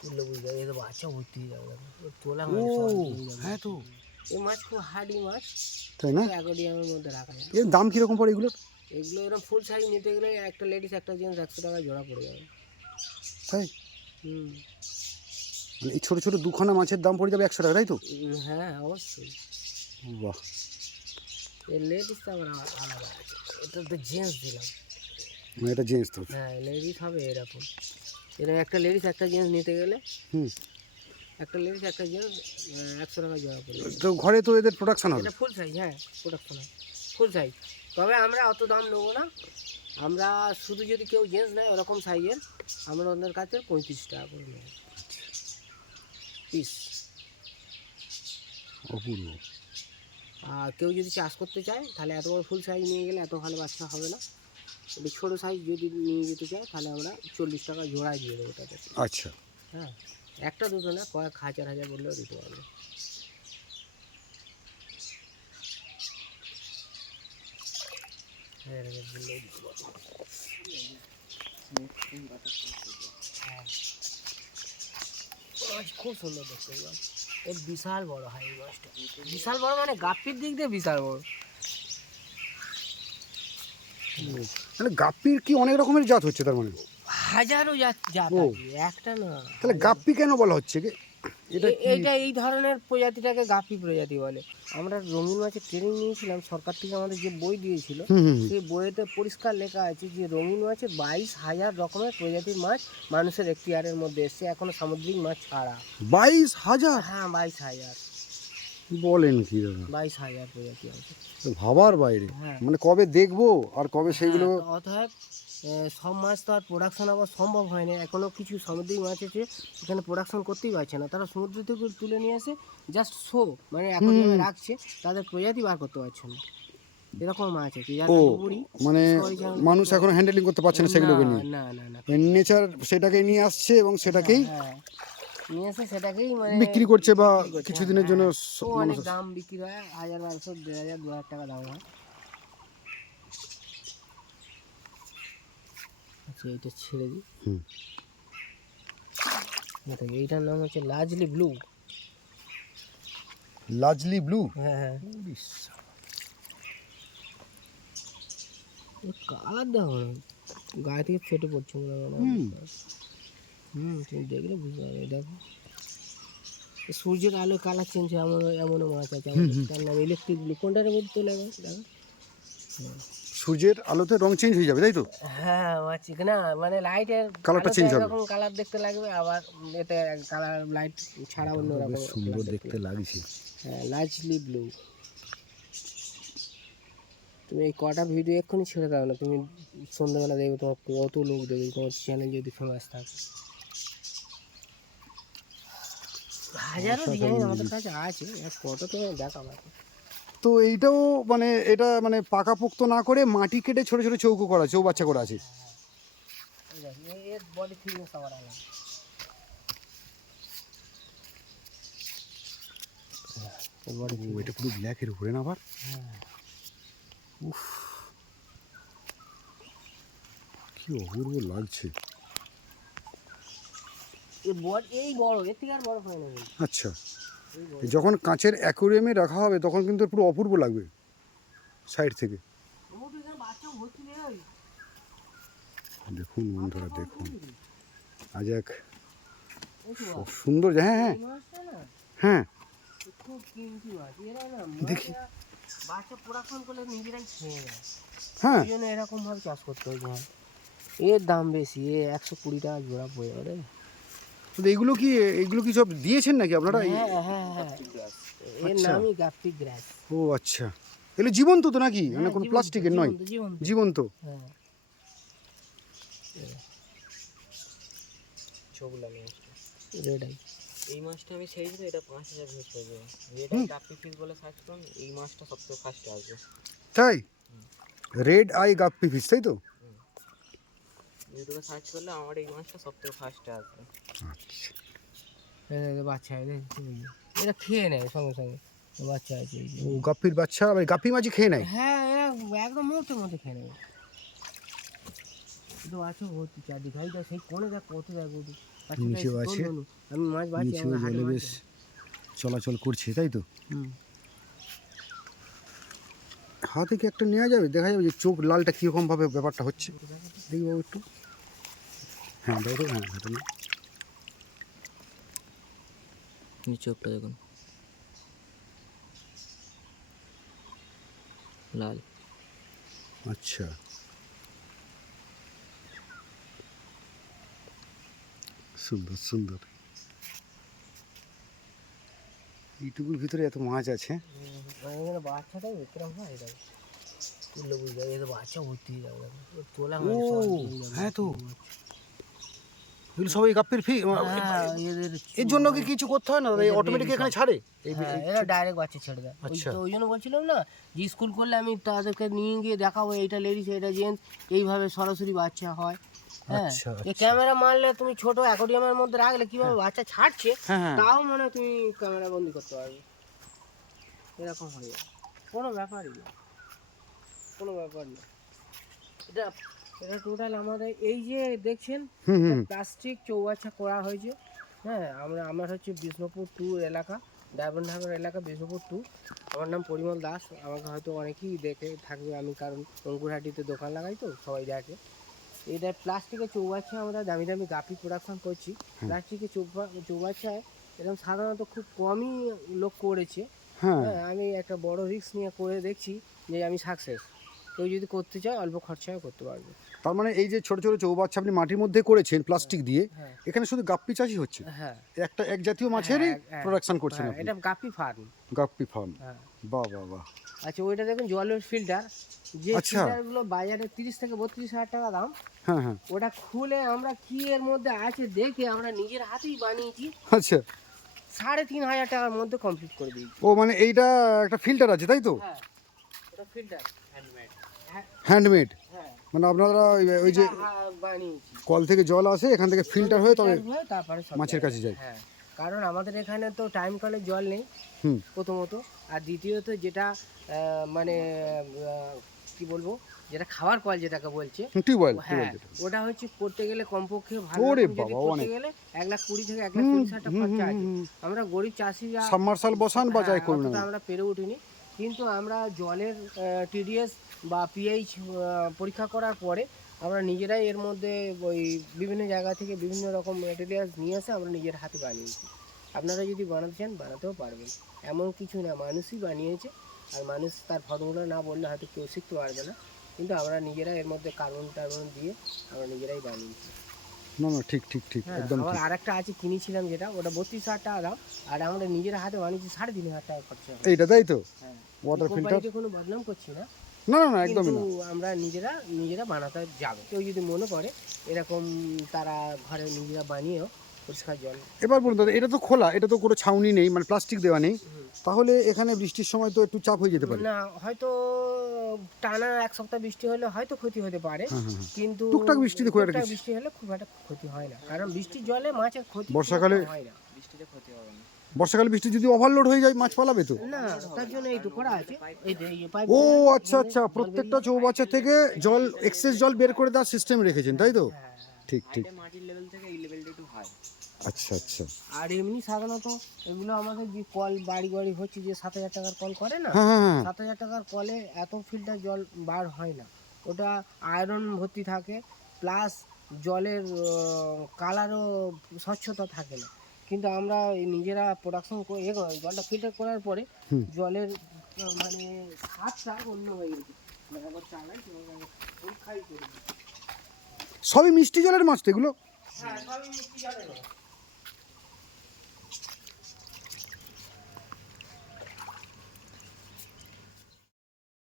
তুললে বুঝতে হবে, এদের বাচ্চা ভর্তি হয়ে যাবে, তোলা ও হ্যাঁ তো, এই মাছ খুব হার্ডি মাছ, তাই না? অ্যাকোয়ারিয়ামের মধ্যে রাখা যায়। এর দাম কীরকম পড়ে এগুলো? এগুলো এরকম ফুল সাইজ নিতে গেলে একটা লেডিস একটা জেন্টস 100 টাকা জোড়া পড়ে যাবে। তাই হুম। মানে এই ছোটো ছোটো দুখানা মাছের দাম পড়ে যাবে 100 টাকা, তাই তো? হ্যাঁ অবশ্যই। বাহ, এর লেডিসটা আবার আলাদা আছে, এটা তো জেন্টস দিলাম। মানে এটা জিনিস তো। হ্যাঁ লেডিস হবে এরকম, এরকম একটা লেডিস একটা জেন্টস নিতে গেলে হুম, একটা লেডিস একটা জেন্টস 100 টাকা জোড়া পড়ে যাবে। তো ঘরে তো এদের প্রোডাকশন হবে। এটা ফুল সাইজ, হ্যাঁ প্রোডাকশন হয় ফুল সাইজ। তবে আমরা অত দাম নেবো না, আমরা শুধু যদি কেউ জেন্টস নেয় ওরকম সাইজের, আমরা ওদের কাছে 35 টাকা করে নেব পিস। অপূর্ব। আর কেউ যদি চাষ করতে চায় তাহলে এত বড় ফুল সাইজ নিয়ে গেলে এত ভালো বাচ্চা হবে না, একটু ছোটো সাইজ যদি নিয়ে যেতে চায় তাহলে আমরা 40 টাকা জোড়ায় দিয়ে দেবো তাদের। আচ্ছা, হ্যাঁ একটা দুটো না, কয়েক হাজার হাজার বললেও দিতে পারবে। হ্যাঁ বললেও দিতে পারবো। হ্যাঁ মাছ খুব সুন্দর দেখতে এই মাছ, এর বিশাল বড় হয় এই মাছটা, বিশাল বড় মানে গাপ্পির দিক দিয়ে বিশাল বড়। তাহলে গাপ্পির কি অনেক রকমের জাত হচ্ছে তার মানে? হাজারো জাত ও। আছে, একটা না। তাহলে গাপ্পি কেন বলা হচ্ছে কি? এটা কি? এইটা এই ধরনের প্রজাতিটাকে গাপ্পি প্রজাতি বলে। আমরা রঙিন মাছের ট্রেনিং নিয়েছিলাম, সরকার থেকে আমাদের যে বই দিয়েছিল, হুম হুম হুম। সেই বইয়েতে পরিষ্কার লেখা আছে যে রঙিন মাছে 22,000 রকমের প্রজাতির মাছ মানুষের এখতিয়ারের মধ্যে এসছে, এখনো সামুদ্রিক মাছ ছাড়া। 22,000? হ্যাঁ 22,000, বলেন কি দাদা, 22,000 প্রজাতি আছে। তো ভাবার বাইরে। হ্যাঁ মানে কবে দেখবো আর কবে সেইগুলো। হ্যাঁ, তো অতএব সব মাছ তো আর প্রোডাকশন আবার সম্ভব হয় না, এখনও কিছু সামুদ্রিক মাছ আছে এখানে প্রোডাকশন করতেই পারছে না, তারা সমুদ্র থেকে তুলে নিয়ে এসে জাস্ট শো মানে অ্যাকোয়ারিয়ামে রাখছে, তাদের প্রজাতি বার করতে পারছে না। এরকম মাছ আছে যার ও, কাছে বুড়ি মানে ডিসকভারি চ্যানেল মানুষ দেখতে এখন হ্যান্ডেলিং করতে পারছে না হবে। সেগুলোকে নিয়ে। না না না না, নেচার সেটাকে নিয়ে আসছে এবং সেটাকেই হ্যাঁ নিয়ে এসে সেটাকেই মানে বিক্রি করছে বা বিক্রি করছে। কিছুদিনের হ্যাঁ জন্য ও মানুষ। অনেক দাম বিক্রি হয়, 1,000 1,200 2,000 2,000 টাকা দাম হয়। আচ্ছা এটা ছেড়ে দিই। হুম। এইটার নাম হচ্ছে লাজলি ব্লু। লাজলি ব্লু। হ্যাঁ হ্যাঁ কালার দেখো না, গায়ে থেকে ফেটে পড়ছে মনে হয়। হুম। তুমি দেখলে বুঝতে পারবে, দেখো সূর্যের আলো কালার চেঞ্জ হয়, এমন এমনও মাছ আছে আমাদের, তার নাম ইলেকট্রিক ব্লু। কোনটার মধ্যে তোলা যায় দেখো। সূর্যের আলোতে রং চেঞ্জ হয়ে যাবে, তাই তো? হ্যাঁ মাছ না মানে লাইটের কালারটা চেঞ্জ হবে। এরকম কালার দেখতে লাগবে, আবার এতে কালার লাইট ছাড়া অন্য রকম বেশ সুন্দর কালার দেখতে লাগছে। হ্যাঁ লাজলি ব্লু। তুমি এই কটা ভিডিও এক্ষুনি ছেড়ে দাও না, তুমি সন্ধ্যাবেলা দেখবে তোমার কত লোক দেখবে, তোমার চ্যানেল যদি ফেমাস থাকে। হাজারো ডিজাইন আমাদের কাছে আছে, এক ফটো তো দেখাবো। তো এইটাও মানে এটা মানে পাকাপোক্ত না করে মাটি কেটে ছোট ছোট চৌকো করা, চৌবাচ্চা করা আছে। এর বডি ফিটনেস আবার আলাদা। ও, এটা পুরো ব্ল্যাকের উপরে না আবার? উফ, কি অপূর্ব লাগছে। এই বড়, এর থেকে আর বড় হয় না। আচ্ছা, যখন কাঁচের অ্যাকোয়ারিয়ামে রাখা হবে তখন কিন্তু পুরো অপূর্ব লাগবে সাইড থেকে। দেখুন বন্ধুরা, দেখুন আজ এক সুন্দর। হ্যাঁ হ্যাঁ হ্যাঁ, খুব কিমতি মাছ এরা না, দেখি। বাচ্চা প্রোডাকশন করলে নিজেরাই খেয়ে নেয়, হ্যাঁ, ওই জন্য এরকম ভাবে চাষ করতে হয়। এর দাম বেশি, 120 টাকা জোড়া পড়ে যাবে। এইগুলো কি, এইগুলো কি সব দিয়েছেন নাকি আপনারা? হ্যাঁ হ্যাঁ হ্যাঁ, এর আচ্ছা। নামই গাপ্পি গ্রাস। ও আচ্ছা, এগুলো জীবন্ত তো নাকি? মানে হ্যাঁ কোনো জীবন্ত, প্লাস্টিকের নয়? জীবন্ত জীবন্ত। জীবন্ত। হ্যাঁ চোখ লাগে রেডাই। এই মাছটা আমি ছেড়েছি, এটা 5,000 ভিউজ পেয়ে যাবে। রেডাই গাপ্পি ফিশ বলে সার্চ করুন, এই মাছটা সবথেকে ফার্স্টে আসবে। তাই? রেড আই গাপ্পি ফিশ, তাই তো? ইউটিউবে সার্চ করলে আমার এই মাছটা সবথেকে ফার্স্টে আসবে। আচ্ছা, বাচ্চা এরা খেয়ে নেয় সঙ্গে সঙ্গে, বাচ্চা আছে। ও গাপ্পির বাচ্চা, আবার গাপ্পি মাছই খেয়ে নেয়? হ্যাঁ এরা একদম মুহূর্তের মধ্যে খেয়ে নেবে। তো আছে ভর্তি চারদিকে, এই দেখ সেই কোণে দেখ কত দেখ বাচ্চাটা নিচেও এসে আছে। বন্ধু, আমি মাছ বাঁচি নিচেও আমার হাটে জলে মাছ বেশ চলাচল করছে, তাই তো? হুম। হাতে কি একটা নেওয়া যাবে, দেখা যাবে যে চোখ লালটা কীরকমভাবে ব্যাপারটা হচ্ছে, দেখি বাবু একটু। হ্যাঁ দাও তো, হ্যাঁ হাতে না। চোখটা দেখুন লাল। আচ্ছা, সুন্দর সুন্দর। এইটুকুর ভিতরে এত মাছ আছে। এখানে বাচ্চাটাই বিক্রম হয় এটা তুললে বুঝতে যাবে, এটা বাচ্চা ভর্তি হয়ে যাবে তোলা ও হ্যাঁ তো, এগুলো সবাই গাপ্পির ফি। এর জন্য কি কিছু করতে হয় না দাদা, এই অটোমেটিক এখানে ছাড়ে? এরা ডাইরেক্ট বাচ্চা ছেড়ে দেয়। আচ্ছা। ওই জন্য বলছিলাম না যে স্কুল করলে আমি তাদেরকে নিয়ে গিয়ে দেখাবো এইটা লেডিস এটা জেন্টস, এইভাবে সরাসরি বাচ্চা হয়। হ্যাঁ, আচ্ছা, এই আচ্ছা। ক্যামেরা মারলে তুমি ছোট অ্যাকোরিয়ামের মধ্যে রাখলে কিভাবে বাচ্চা ছাড়ছে হ্যাঁ হ্যাঁ, তাও মনে হয় তুমি ক্যামেরা বন্দি করতে পারবে, এরকম হয়ে যায়। কোনো ব্যাপারই না, কোনো ব্যাপার না। এটা এটা টোটাল আমাদের এই যে দেখছেন হুম হুম, প্লাস্টিক চৌবাচ্চা করা হয়েছে। হ্যাঁ, আমার হচ্ছে বিষ্ণুপুর 2 এলাকা, ডায়মন্ড হারবার এলাকা, বিষ্ণুপুর 2। আমার নাম পরিমল দাস। আমাকে হয়তো অনেকেই দেখে থাকবে, আমি কারণ অঙ্কুরহাটিতে দোকান লাগাই তো সবাই দেখে। এটা প্লাস্টিকের চৌবাচ্চা আমরা দামি দামি গাপি প্রোডাকশন করছি। প্লাস্টিকের চৌবাচ্চায় এরকম সাধারণত খুব কমই লোক করেছে। হ্যাঁ হ্যাঁ, আমি একটা বড় রিস্ক নিয়ে করে দেখছি যে আমি সাকসেস। কেউ যদি করতে চায় অল্প খরচায় করতে পারবে। তার মানে এই যে ছোট ছোট চৌবাচ্চা আপনি মাটির মধ্যে করেছেন প্লাস্টিক দিয়ে, হ্যাঁ এখানে শুধু গাপ্পি চাষই হচ্ছে? হ্যাঁ, একটা এক জাতীয় মাছেরই হ্যাঁ, প্রোডাকশন করছেন হ্যাঁ, আপনি? এটা গাপি ফার্ম। গাপ্পি ফার্ম, হ্যাঁ, বাহ বাহ বাহ। আচ্ছা ওইটা দেখুন জলের ফিল্টার, যে আচ্ছা। ফিল্টারগুলো বাজারে 30 থেকে 32 হাজার টাকা দাম। হ্যাঁ হ্যাঁ, ওটা খুলে আমরা কি এর মধ্যে আছে দেখে আমরা নিজের হাতেই বানিয়েছি, আচ্ছা। 3,500 টাকার মধ্যে কমপ্লিট করে দিয়েছি। ও মানে এইটা একটা ফিল্টার আছে তাই তো? হ্যাঁ, ওটা ফিল্টার হ্যান্ডমেড। হ্যান্ডমেড, হ্যাঁ, মানে আপনারা ওই যে বানিয়েছি কল থেকে জল আসে এখান থেকে ফিল্টার হয়ে তবে Filter হয়ে তারপরে সব মাছের জায়গায়। কাছে যায়। হ্যাঁ, কারণ আমাদের এখানে তো টাইম কলের জল নেই হুম, প্রথমত, আর দ্বিতীয়ত যেটা মানে কি বলবো, যেটা খাবার কল যেটাকে বলছে, টিউবওয়েল, হ্যাঁ ওটা হচ্ছে করতে গেলে কমপক্ষে ভালো ওরে রকম যদি বাবা, করতে অনেক। গেলে 1,20,000 থেকে 1,40,000 টাকা খরচা আছে। আমরা গরিব চাষিরা সাবমার্শাল বসান বা যাই করুন অতটা আমরা পেরে উঠিনি, কিন্তু আমরা জলের টিডিএস বা পিএইচ পরীক্ষা করার পরে আমরা নিজেরাই এর মধ্যে ওই বিভিন্ন জায়গা থেকে বিভিন্ন রকম ম্যাটেরিয়ালস নিয়ে এসে আমরা নিজের হাতে বানিয়েছি। আপনারা যদি বানাতে চান বানাতেও পারবেন, এমন কিছু না, মানুষই বানিয়েছে। আর মানুষ তার ফর্মুলা না বললে হয়তো কেউ শিখতে পারবে না, কিন্তু আমরা নিজেরা এর মধ্যে কার্বন টার্বন দিয়ে আমরা নিজেরাই বানিয়েছি। না না, ঠিক ঠিক ঠিক, হ্যাঁ, একদম আবার ঠিক। আরেকটা আছে কিনেছিলাম যেটা, ওটা 32,000 টাকা দাম, আর আমরা নিজের হাতে বানিয়েছি 3,500 টাকা খরচা হয়। এইটা তাই তো, হ্যাঁ, ওয়াটার ফিল্টার? কোম্পানিকে কোনো বদনাম করছি না, না না না, একদমই কিন্তু না। আমরা নিজেরা বানাতে যাবে। কেউ যদি মনে করে এরকম তারা ঘরে নিজেরা বানিয়েও পরিষ্কার জল। এবার বলুন দাদা, এটা তো খোলা, এটা তো কোনো ছাউনি নেই, মানে প্লাস্টিক দেওয়া নেই, তাহলে এখানে বৃষ্টির সময় তো একটু চাপ হয়ে যেতে পারে। না, হয়তো টানা 1 সপ্তাহ বৃষ্টি হলে হয়তো ক্ষতি হতে পারে, হ্যাঁ হ্যাঁ হ্যাঁ। কিন্তু টুকটাক বৃষ্টিতে খুব একটা টুকটাক কিছু- বৃষ্টি হলে খুব একটা ক্ষতি হয় না, কারণ বৃষ্টির জলে মাছের ক্ষতি বর্ষাকালে- হয় না, বৃষ্টিতে ক্ষতি হবে না। বর্ষাকালে বৃষ্টি যদি ওভারলোড হয়ে যায় মাছ পালাবে তো? না, তার জন্য এই তো করা আছে, এই যে এই পাইপ। ও আচ্ছা আচ্ছা, প্রত্যেকটা চৌবাচ্চা থেকে জল, এক্সেস জল বের করে দেওয়ার সিস্টেম রেখেছেন তাই তো? ঠিক ঠিক, মাটির লেভেল থেকে এই লেভেলটা একটু হাই। আচ্ছা আচ্ছা। আর এমনি সাধারণত এগুলো আমাদের যে কল বাড়ি বাড়ি হচ্ছে, যে 7,000 টাকার কল করে না, হ্যাঁ হ্যাঁ হ্যাঁ, 7,000 টাকার কলে এত ফিল্টার জল বার হয় না। ওটা আয়রন ভর্তি থাকে, প্লাস জলের কালারও স্বচ্ছতা থাকে না। কিন্তু আমরা এই নিজেরা প্রোডাকশন করে জলটা ফিল্টার করার পরে হুম। জলের মানে স্বাদটা অন্য হয়ে গেছে। মানে আবার চালাই পরীক্ষাই করি। সবই মিষ্টি জলের মাছ তো এগুলো? হ্যাঁ, সবই মিষ্টি জলের মাছ।